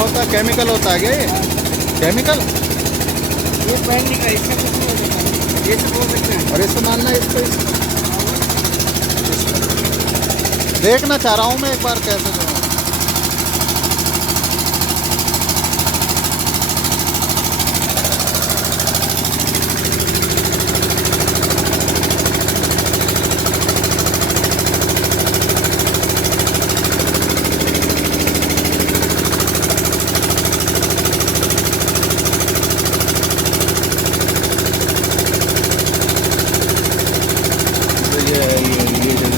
होता है? केमिकल होता है क्या ये? केमिकल? ये पैन नहीं का, इसका कुछ नहीं होता, ये सब हो सकते हैं। और इससे डालना है इसको देखना चाह रहा हूँ मैं एक बार कैसे जो है। ये है, ये है।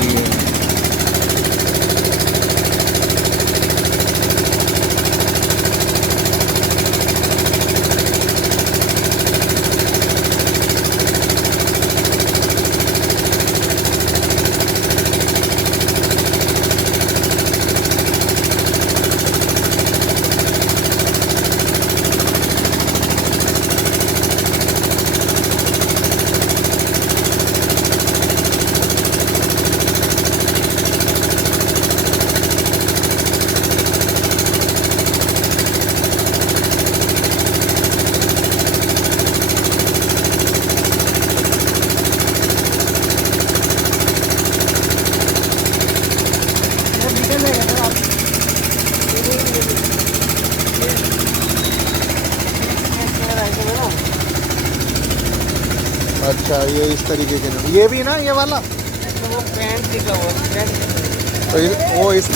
ये डिटेल है सर आप, अच्छा ये इस तरीके के ये भी ना ये वाला वो पैंट लिखा हुआ है, पैंट। तो वो इस